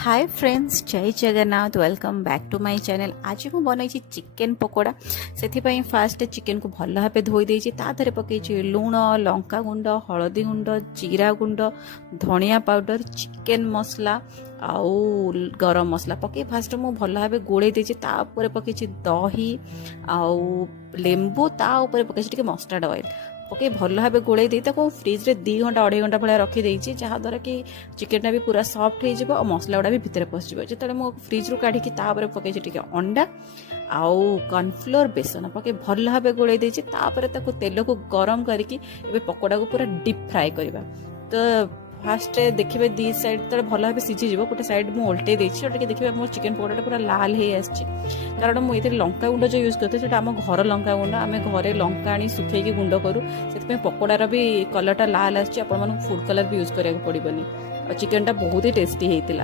हाय friends, जय Jagannath. Welcome back to my channel. आज मैं बनई चिकेन पकोड़ा। से फास्ट चिकेन को भल भाव धोई देछि। ता धरे पकई लुण, लंका गुंड, हलदी गुंड, जीरा गुंड, धनिया पाउडर, चिकेन मसला आउ गरम मसला पकई फास्ट मु भल भाव गोड़े देछि। ता ऊपर पकई दही आउ लेंबू, ता ऊपर पकई मस्टर्ड ऑयल पकई भल भाव गोड़े दे फ्रिज रे 2 घंटा 2.5 घंटा भाया रखी जहाँद्वारा कि चिकेन भी पूरा सॉफ्ट हो मसला गुड़ा भी भितर पशिज। जो मो फ्रिज रू काढ़ी पकई अंडा आउ कॉर्नफ्लोर बेसन पकई भल भाव गोड़े तेल को गरम करके पकोड़ा को पूरा डीप फ्राए करवा। तो फास्ट देखिए दी साइड तो भल भाव सीझी गोटे साइड मुझे उल्टे देखिए मो चिकेन पकोड़ा पूरा लाल हो आसी। कारण मुझे लंका गुंड जो यूज करते हैं आम घर लंका गुंड आम घरे लंका आनी सुखेकी गुंड करूँ से पकोड़ार भी कलरटा लाल आसी। फूड कलर भी यूज करा पड़ोनी। चिकेनटा बहुत ही टेस्टी होता।